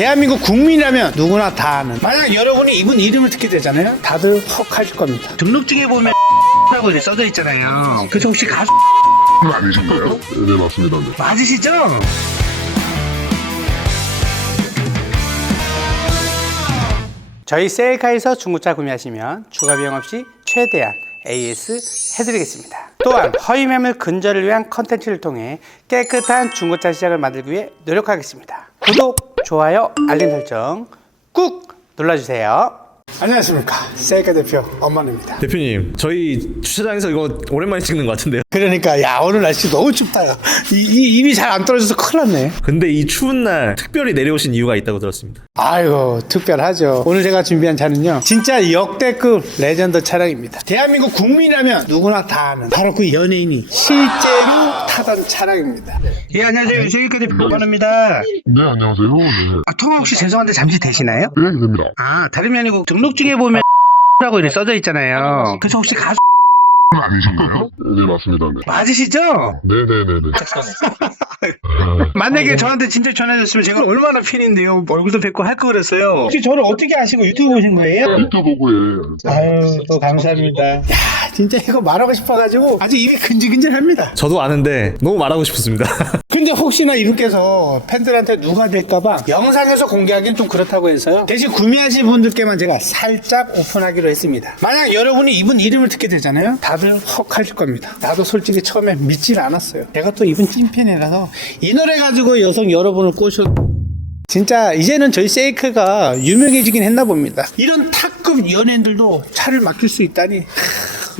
대한민국 국민이라면 누구나 다 아는. 만약 여러분이 이분 이름을 듣게 되잖아요. 다들 헉 하실 겁니다. 등록증에 보면 라고 이렇게 써져 있잖아요. 그래서 혹시 가수 아니신가요? 네, 맞습니다. 네. 맞으시죠? 저희 셀카에서 중고차 구매하시면 추가 비용 없이 최대한 AS 해드리겠습니다. 또한 허위 매물 근절을 위한 컨텐츠를 통해 깨끗한 중고차 시장을 만들기 위해 노력하겠습니다. 구독, 좋아요, 알림 설정 꾹 눌러주세요. 안녕하십니까 셀카 대표 엄만입니다. 대표님, 저희 주차장에서 이거 오랜만에 찍는 것 같은데요. 그러니까 야 오늘 날씨 너무 춥다. 이, 이 입이 잘 안 떨어져서 큰일 났네. 근데 이 추운 날 특별히 내려오신 이유가 있다고 들었습니다. 아이고 특별하죠. 오늘 제가 준비한 차는요. 진짜 역대급 레전드 차량입니다. 대한민국 국민이라면 누구나 다 아는 바로 그 연예인이 실제로 타던 차량입니다. 예 안녕하세요. 유세기科대표 오만입니다. 네, 안녕하세요. 네. 아 통화 혹시 죄송한데 잠시 되시나요? 네, 됩니다. 아 다름이 아니고 등록증에 보면 라고 이렇게 써져 있잖아요. 그래서 혹시 가수 아니신가요? 네, 맞습니다. 네. 맞으시죠? 네네네네. 만약에 저한테 진짜 전화줬으면 제가 얼마나 팬인데요. 얼굴도 뵙고 할 거 그랬어요. 혹시 저를 어떻게 아시고 유튜브 보신 거예요? 유튜브에 아유, 또 감사합니다. 야, 진짜 이거 말하고 싶어가지고 아주 입이 근질근질합니다. 저도 아는데 너무 말하고 싶었습니다. 근데 혹시나 이분께서 팬들한테 누가 될까봐 영상에서 공개하기는 좀 그렇다고 해서요. 대신 구매하신 분들께만 제가 살짝 오픈하기로 했습니다. 만약 여러분이 이분 이름을 듣게 되잖아요. 다들 헉 하실 겁니다. 나도 솔직히 처음에 믿질 않았어요. 제가 또 이분 찐팬이라서 이 노래 가지고 여성 여러분을 꼬셔 진짜 이제는 저희 세이크가 유명해지긴 했나 봅니다. 이런 탑급 연예인들도 차를 맡길 수 있다니 하,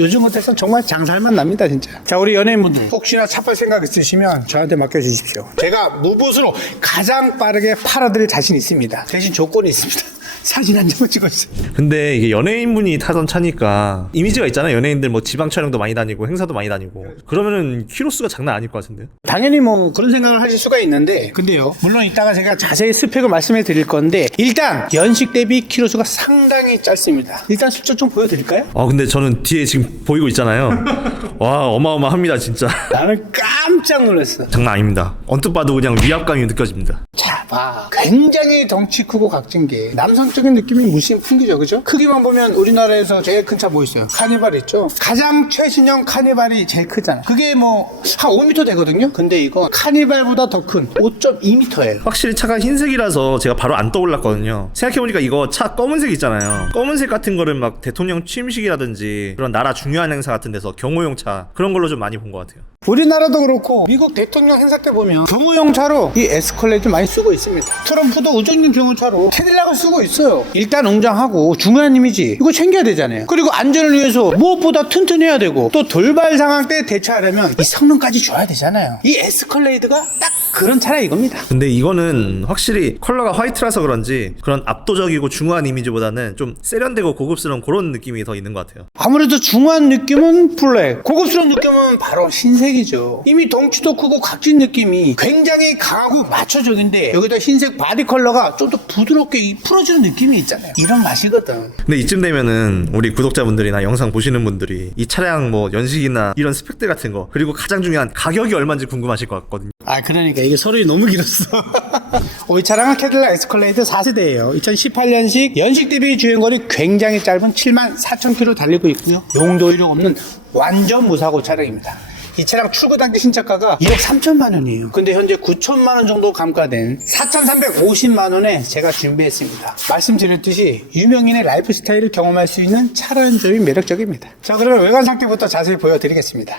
요즘 같아서 정말 장살만 납니다 진짜. 자 우리 연예인분들 혹시나 차팔 생각 있으시면 저한테 맡겨주십시오. 제가 무보수로 가장 빠르게 팔아드릴 자신 있습니다. 대신 조건이 있습니다. 사진 한 장만 찍어주세요. 근데 이게 연예인분이 타던 차니까 이미지가 있잖아요. 연예인들 뭐 지방 촬영도 많이 다니고 행사도 많이 다니고 그러면은 키로수가 장난 아닐 것 같은데요. 당연히 뭐 그런 생각을 하실 수가 있는데 근데요 물론 이따가 제가 자세히 스펙을 말씀해 드릴 건데 일단 연식 대비 키로수가 상당히 짧습니다 일단 숫자 좀 보여드릴까요? 아 근데 저는 뒤에 지금 보이고 있잖아요. 와 어마어마합니다 진짜. 나는 깜짝 놀랐어 장난 아닙니다. 언뜻 봐도 그냥 위압감이 느껴집니다. 자, 봐. 굉장히 덩치 크고 각진 게 남성 적인 느낌이 무심 풍기죠, 그죠? 크기만 보면 우리나라에서 제일 큰 차 뭐 있어요? 카니발 있죠? 가장 최신형 카니발이 제일 크잖아. 그게 뭐 한 5m 되거든요? 근데 이거 카니발보다 더 큰 5.2m예요. 확실히 차가 흰색이라서 제가 바로 안 떠올랐거든요. 생각해보니까 이거 차 검은색 있잖아요. 검은색 같은 거를 막 대통령 취임식이라든지 그런 나라 중요한 행사 같은 데서 경호용 차 그런 걸로 좀 많이 본 것 같아요. 우리나라도 그렇고 미국 대통령 행사 때 보면 경호용 차로 이 에스컬레이터 많이 쓰고 있습니다. 트럼프도 우정용 경호차로 캐딜락을 쓰고 있어 요. 일단 웅장하고 중요한 이미지 이거 챙겨야 되잖아요. 그리고 안전을 위해서 무엇보다 튼튼해야 되고 또 돌발 상황 때 대처하려면 이 성능까지 줘야 되잖아요. 이 에스컬레이드가 딱 그런 차라 이겁니다. 근데 이거는 확실히 컬러가 화이트라서 그런지 그런 압도적이고 중후한 이미지보다는 좀 세련되고 고급스러운 그런 느낌이 더 있는 것 같아요. 아무래도 중후한 느낌은 블랙, 고급스러운 느낌은 바로 흰색이죠. 이미 덩치도 크고 각진 느낌이 굉장히 강하고 마초적인데 여기다 흰색 바디 컬러가 좀 더 부드럽게 이 풀어주는 느낌 이 있잖아요. 이런 맛이거든. 근데 이쯤 되면은 우리 구독자분들이나 영상 보시는 분들이 이 차량 뭐 연식이나 이런 스펙들 같은 거 그리고 가장 중요한 가격이 얼마인지 궁금하실 것 같거든요. 아 그러니까 이게 서론이 너무 길었어. 어, 이 차량은 캐딜락 에스컬레이드 4세대예요. 2018년식 연식 대비 주행거리 굉장히 짧은 7만 4천 킬로 달리고 있고요. 용도 이력 없는 완전 무사고 차량입니다. 이 차량 출고 단기 신차가가 1억 3천만 원이에요. 근데 현재 9천만 원 정도 감가된 4,350만 원에 제가 준비했습니다. 말씀드렸듯이 유명인의 라이프 스타일을 경험할 수 있는 차라는 점이 매력적입니다. 자, 그러면 외관 상태부터 자세히 보여드리겠습니다.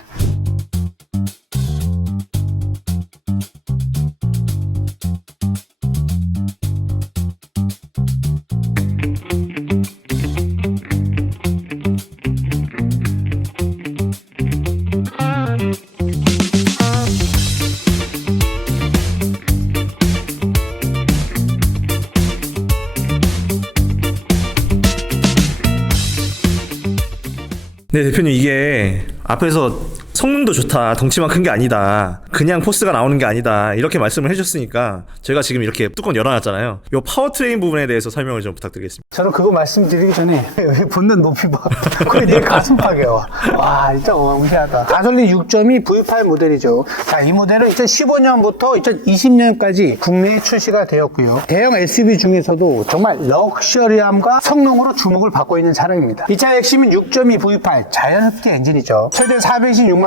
네 대표님 이게 앞에서 성능도 좋다 덩치만 큰 게 아니다 그냥 포스가 나오는 게 아니다 이렇게 말씀을 해주셨으니까 제가 지금 이렇게 뚜껑 열어놨잖아요 요 파워트레인 부분에 대해서 설명을 좀 부탁드리겠습니다 저는 그거 말씀드리기 전에 여기 붙는 높이 봐. 거의 내 가슴팍에 와. 와, 진짜 어마무시하다. 가솔린 6.2 V8 모델이죠. 자, 이 모델은 2015년부터 2020년까지 국내에 출시가 되었고요. 대형 SUV 중에서도 정말 럭셔리함과 성능으로 주목을 받고 있는 차량입니다. 이 차의 핵심은 6.2 V8 자연흡기 엔진이죠. 최대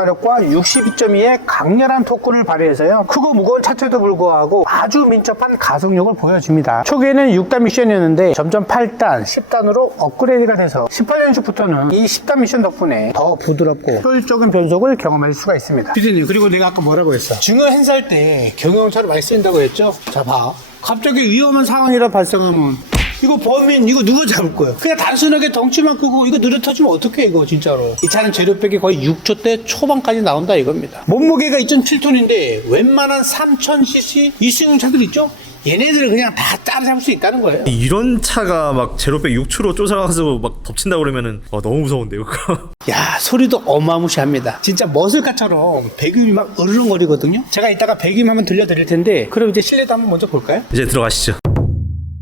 426마력과 62.2의 강렬한 토크를 발휘해서요. 크고 무거운 차체도 불구하고 아주 민첩한 가속력을 보여줍니다. 초기에는 6단 미션이었는데 점점 8단, 10단으로 업그레이드가 돼서 18년식부터는 이 10단 미션 덕분에 더 부드럽고 효율적인 변속을 경험할 수가 있습니다. 피디님 그리고 내가 아까 뭐라고 했어? 중요 행사할 때 경영차를 많이 쓰인다고 했죠? 자 봐. 갑자기 위험한 상황이라 발생하면 이거 범인 이거 누가 잡을 거야? 그냥 단순하게 덩치만 크고 이거 느려 터지면 어떡해 이거 진짜로. 이 차는 재료백이 거의 6초대 초반까지 나온다 이겁니다. 몸무게가 2.7톤인데 웬만한 3000cc 이승용 차들 있죠? 얘네들은 그냥 다 따라잡을 수 있다는 거예요. 이런 차가 막 제로백 6초로 쫓아가서 막 덮친다 그러면은 와, 너무 무서운데요 야 소리도 어마무시합니다. 진짜 머슬카처럼 배기음이 막 으르렁거리거든요? 제가 이따가 배기음 한번 들려드릴 텐데 그럼 이제 실내도 한번 먼저 볼까요? 이제 들어가시죠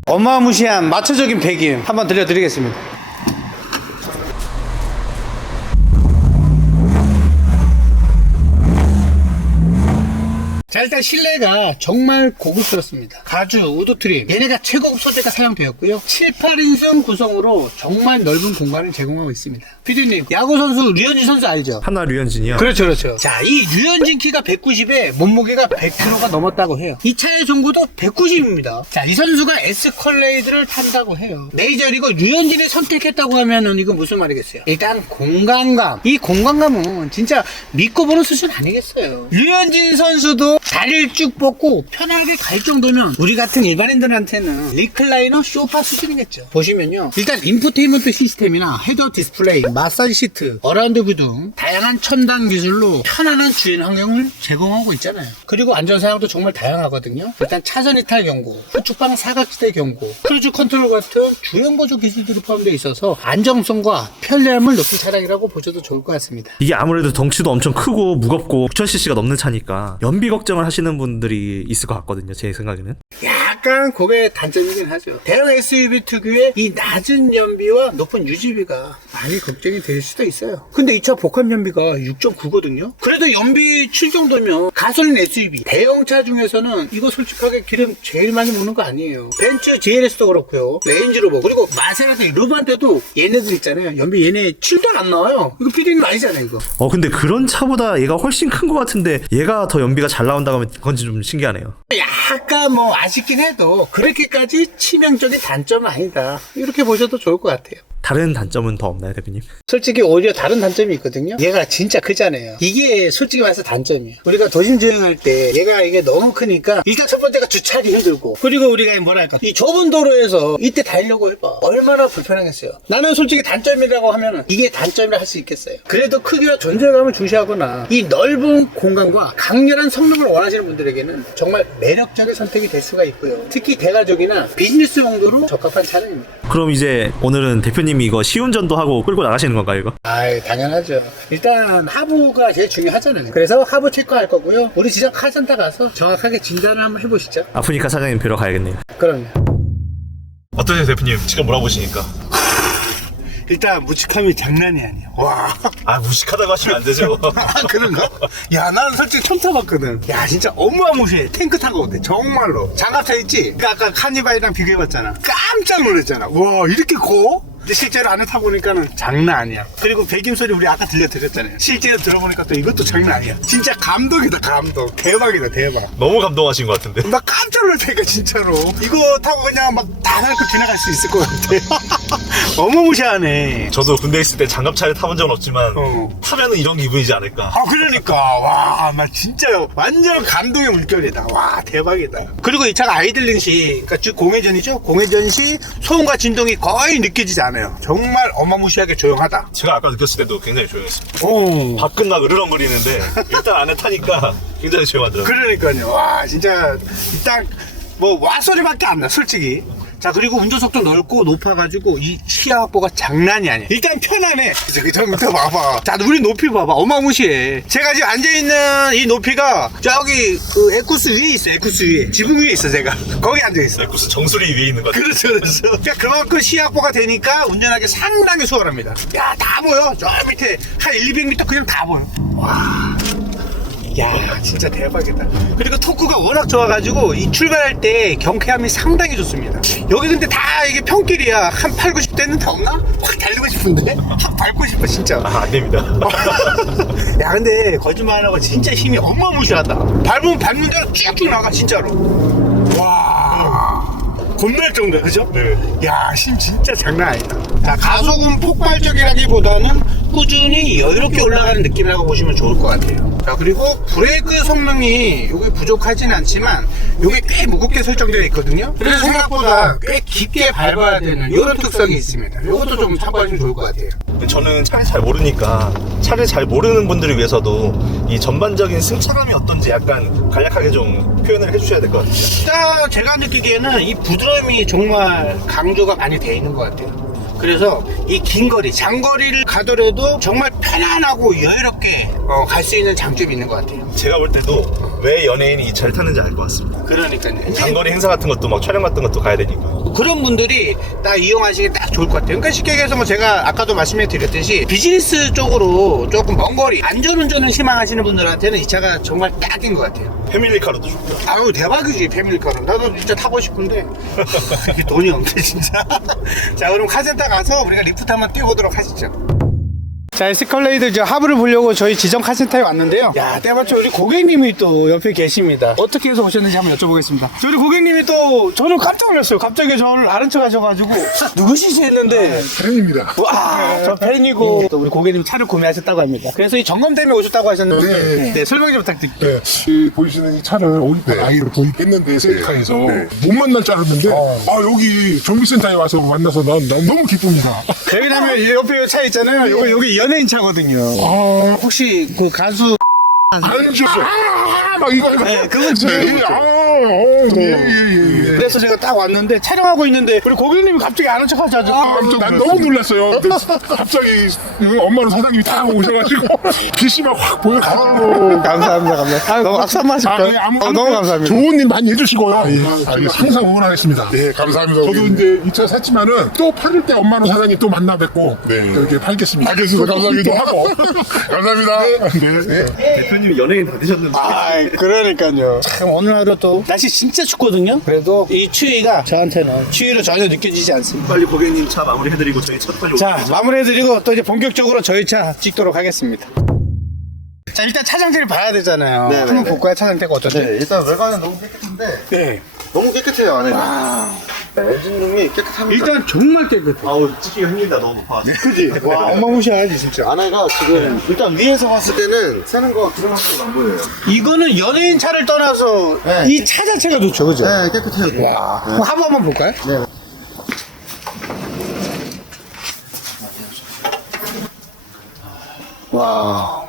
어마무시한 마초적인 배기음 한번 들려드리겠습니다. 자 일단 실내가 정말 고급스럽습니다. 가죽, 우드 트림 얘네가 최고급 소재가 사용되었고요. 7, 8인승 구성으로 정말 넓은 공간을 제공하고 있습니다. 피디님 야구 선수 류현진 선수 알죠? 하나 류현진이요 그렇죠, 그렇죠. 자, 이 류현진 키가 190에 몸무게가 100kg가 넘었다고 해요. 이 차의 종구도 190입니다. 자, 이 선수가 에스컬레이드를 탄다고 해요. 메이저리그 류현진이 선택했다고 하면은 이거 무슨 말이겠어요? 일단 공간감. 이 공간감은 진짜 믿고 보는 수준 아니겠어요. 류현진 선수도 다리를 쭉 뻗고 편하게 갈 정도면 우리 같은 일반인들한테는 리클라이너 쇼파 수준이겠죠. 보시면요. 일단 인포테인먼트 시스템이나 헤더 디스플레이, 마사지 시트, 어라운드 뷰 등 다양한 첨단 기술로 편안한 주행 환경을 제공하고 있잖아요. 그리고 안전 사양도 정말 다양하거든요. 일단 차선 이탈 경고, 후측방 사각지대 경고, 크루즈 컨트롤 같은 주행 보조 기술들이 포함되어 있어서 안정성과 편리함을 높인 차량이라고 보셔도 좋을 것 같습니다. 이게 아무래도 덩치도 엄청 크고 무겁고 9,000cc가 넘는 차니까 연비 걱정을 하시는 분들이 있을 것 같거든요 제 생각에는 약간 그게 단점이긴 하죠. 대형 SUV 특유의 이 낮은 연비와 높은 유지비가 많이 걱정이 될 수도 있어요. 근데 이 차 복합 연비가 6.9거든요. 그래도 연비 7 정도면 가솔린 SUV 대형차 중에서는 이거 솔직하게 기름 제일 많이 먹는 거 아니에요. 벤츠 GLS도 그렇고요. 레인지로버 그리고 마세라티 루반테도 얘네들 있잖아요. 연비 얘네 7도 안 나와요. 이거 피디님 아니잖아요 이거. 어 근데 그런 차보다 얘가 훨씬 큰 것 같은데 얘가 더 연비가 잘 나온다고 하면 그건 좀 신기하네요 약간 뭐 아쉽긴 해도 그렇게까지 치명적인 단점은 아니다. 이렇게 보셔도 좋을 것 같아요. 다른 단점은 더 없나요 대표님? 솔직히 오히려 다른 단점이 있거든요. 얘가 진짜 크잖아요. 이게 솔직히 말해서 단점이에요. 우리가 도심 주행할 때 얘가 이게 너무 크니까 일단 첫 번째가 주차하기 힘들고 그리고 우리가 뭐랄까 이 좁은 도로에서 이때 달려고 해봐 얼마나 불편하겠어요. 나는 솔직히 단점이라고 하면은 이게 단점이라 할 수 있겠어요. 그래도 크기와 존재감을 중시하거나 이 넓은 공간과 강렬한 성능을 원하시는 분들에게는 정말 매력적인 선택이 될 수가 있고요. 특히 대가족이나 비즈니스 용도로 적합한 차량입니다. 그럼 이제 오늘은 대표님 이 이거 시운전도 하고 끌고 나가시는 건가요 이거? 아이 당연하죠. 일단 하부가 제일 중요하잖아요. 그래서 하부 체크할 거고요. 우리 지점 카센터 가서 정확하게 진단을 한번 해보시죠. 아프니까 사장님 뵈러 가야겠네요 그럼요. 어떠세요 대표님? 지금 몰아보시니까 일단 무식함이 장난이 아니야. 와. 아 무식하다고 하시면 안 되죠 아, 그런가? 야, 나는 솔직히 처음 타봤거든. 야, 진짜 어마무시해. 탱크 타거든. 정말로. 장갑차 있지? 그 아까 카니발이랑 비교해봤잖아. 깜짝 놀랐잖아. 와, 이렇게 커? 근데 실제로 안에 타보니까는 장난 아니야. 그리고 배김 소리 우리 아까 들려드렸잖아요. 실제로 들어보니까 또 이것도 장난 아니야. 진짜 감동이다, 감동. 대박이다, 대박. 너무 감동하신 것 같은데 나 깜짝 놀랐다니까, 진짜로. 이거 타고 그냥 막 다달고 지나갈 수 있을 것 같아. 어마무시하네. 저도 군대 있을 때 장갑차를 타본 적은 없지만 어. 타면은 이런 기분이지 않을까. 아 그러니까 와나 진짜 완전 감동의 물결이다 와 대박이다 그리고 이 차가 아이들링 시 그러니까 즉 공회전이죠 공회전 시 소음과 진동이 거의 느껴지지 않아요 정말 어마무시하게 조용하다 제가 아까 느꼈을 때도 굉장히 조용했습니다. 오 밖은 막 으르렁거리는데 일단 안에 타니까 굉장히 조용하더라고요. 그러니까요 와 진짜 딱 뭐 와소리밖에 안 나, 솔직히. 자, 그리고 운전석도 넓고 높아가지고 이 시야 확보가 장난이 아니야. 일단 편안해. 저기 저 밑에 봐봐. 자, 우리 높이 봐봐. 어마무시해. 제가 지금 앉아있는 이 높이가 저기 그 에쿠스 위에 있어, 에쿠스 위에. 지붕 위에 있어, 제가. 거기 앉아있어. 무슨 정수리 위에 있는 것 같아. 그렇죠, 그렇죠. 그러니까 그만큼 시야 확보가 되니까 운전하기 상당히 수월합니다. 야, 다 보여. 저 밑에 한 1, 200m 그냥 다 보여. 와. 야, 진짜 대박이다. 그리고 토크가 워낙 좋아가지고 이 출발할 때 경쾌함이 상당히 좋습니다. 여기 근데 다 이게 평길이야. 한 8, 90대는 더 없나? 확 달리고 싶은데? 확 밟고 싶어, 진짜. 아, 안 됩니다. 야, 근데 거짓말 안 하고 진짜 힘이 어마무시하다. 밟으면 밟는 대로 쭉쭉 나가, 진짜로. 와. 겁날 정도야, 그죠? 네. 야, 힘 진짜 장난 아니다. 자, 가속은 폭발적이라기보다는 꾸준히 여유롭게 올라가는 느낌이라고 보시면 좋을 것 같아요. 자, 그리고 브레이크 성능이 이게 부족하진 않지만 이게 꽤 무겁게 설정되어 있거든요. 그래서 생각보다 꽤 깊게 밟아야 되는 이런 특성이 있습니다. 이것도 좀 참고하시면 좋을 것 같아요. 저는 차를 잘 모르니까 차를 잘 모르는 분들을 위해서도 이 전반적인 승차감이 어떤지 약간 간략하게 좀 표현을 해주셔야 될 것 같아요. 진짜 제가 느끼기에는 이 부드러움이 정말 강조가 많이 돼 있는 것 같아요. 그래서 이 긴 거리, 장거리를 가더라도 정말 편안하고 여유롭게 어, 갈 수 있는 장점이 있는 것 같아요. 제가 볼 때도 왜 연예인이 이 차를 타는지 알 것 같습니다. 그러니까요. 장거리 행사 같은 것도 막 촬영 같은 것도 가야 되니까. 그런 분들이 딱 이용하시기 딱 좋을 것 같아요. 그러니까 쉽게 얘기해서 뭐 제가 아까도 말씀해 드렸듯이 비즈니스 쪽으로 조금 먼 거리, 안전운전을 희망하시는 분들한테는 이 차가 정말 딱인 것 같아요. 패밀리카로도 좋고. 아유 대박이지 패밀리카는 나도 진짜 타고 싶은데 돈이 없네 진짜 자 그럼 카센터 가서 우리가 리프트 한번 뛰어보도록 하시죠 자, 에스컬레이드 이제 하부를 보려고 저희 지점 카센터에 왔는데요. 야, 때마침 우리 고객님이 또 옆에 계십니다. 어떻게 해서 오셨는지 한번 여쭤보겠습니다. 저희 고객님이 또 저는 깜짝 놀랐어요. 갑자기 저를 아는 척 하셔가지고 누구시지 했는데 팬입니다. 와, 저 팬이고 또 우리 고객님 차를 구매하셨다고 합니다. 그래서 이 점검 때문에 오셨다고 하셨는데 네. 네, 설명 좀 부탁드릴게요. 네. 이 보이시는 이 차를 오리파 아이를 구입했는데 셀카에서 못 만날 줄 알았는데 아 여기 정비센터에 와서 만나서 난, 난 너무 기쁩니다. 왜냐면 이 옆에 차 있잖아요. 여기, 여기 연 예인 차거든요. 아 혹시 그 가수 안주 아막 이거 이거 네, 그건 네, 아, 어, 네, 예, 예, 예. 그래서 제가 딱 왔는데 촬영하고 있는데 우리 고객님이 갑자기 아는 척 하셔가지고 깜짝 난 너무 놀랐어요. 근데 갑자기 엄마랑 사장님이 다 오셔가지고 PC만 확 보여가지고 감사합니다 감사합니다 너무 악수 한번 하실까요? 네, 아무- 어, 너무 감사합니다 좋은 일 많이 해주시고요. 아, 항상 응원하겠습니다. 네, 감사합니다. 저도 이제 이 차 샀지만은 또 팔을 때 엄마랑 사장님 또 만나 뵙고 또 이렇게 팔겠습니다. 알겠습니다. 감사합니다. 하고. 감사합니다. 네. 대표님이 연예인 다 되셨는데. 아 그러니까요 참 오늘 하루 또 날씨 진짜 춥거든요 그래도 이 추위가 저한테는 추위로 전혀 느껴지지 않습니다. 빨리 고객님 차 마무리해드리고 저희 차 빨리 자 오겠습니다. 마무리해드리고 또 이제 본격적으로 저희 차 찍도록 하겠습니다. 자 일단 차장제를 봐야 되잖아요. 한번 볼까요 차장제가 어떤지. 네, 일단 외관은 너무 깨끗한데 네. 너무 깨끗해요 안에가 엔진룸이 깨끗합니다. 일단 정말 깨끗해. 아우 찍기가 힘들다 너무 높아. 그지? 와 어마무시하지 진짜. 안에가 지금 일단 위에서 봤을 때는 새는 거 들어간 거안 보여요. 이거는 연예인 차를 떠나서 네. 이 차 자체가 좋죠 그죠? 네 깨끗해요. 와. 그럼 하부 한번 볼까요? 네. 와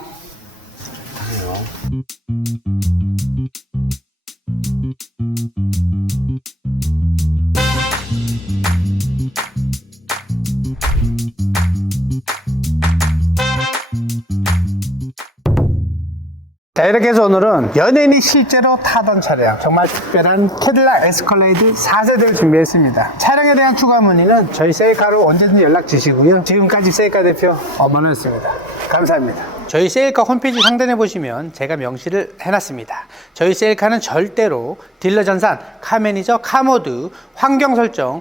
자 이렇게 해서 오늘은 연예인이 실제로 타던 차량 정말 특별한 캐딜락 에스컬레이드 4세대를 준비했습니다. 차량에 대한 추가 문의는 저희 세일카로 언제든지 연락 주시고요. 지금까지 세일카 대표 엄만호였습니다. 감사합니다. 저희 세일카 홈페이지 상단에 보시면 제가 명시를 해놨습니다. 저희 세일카는 절대로 딜러 전산, 카 매니저, 카 모드, 환경 설정,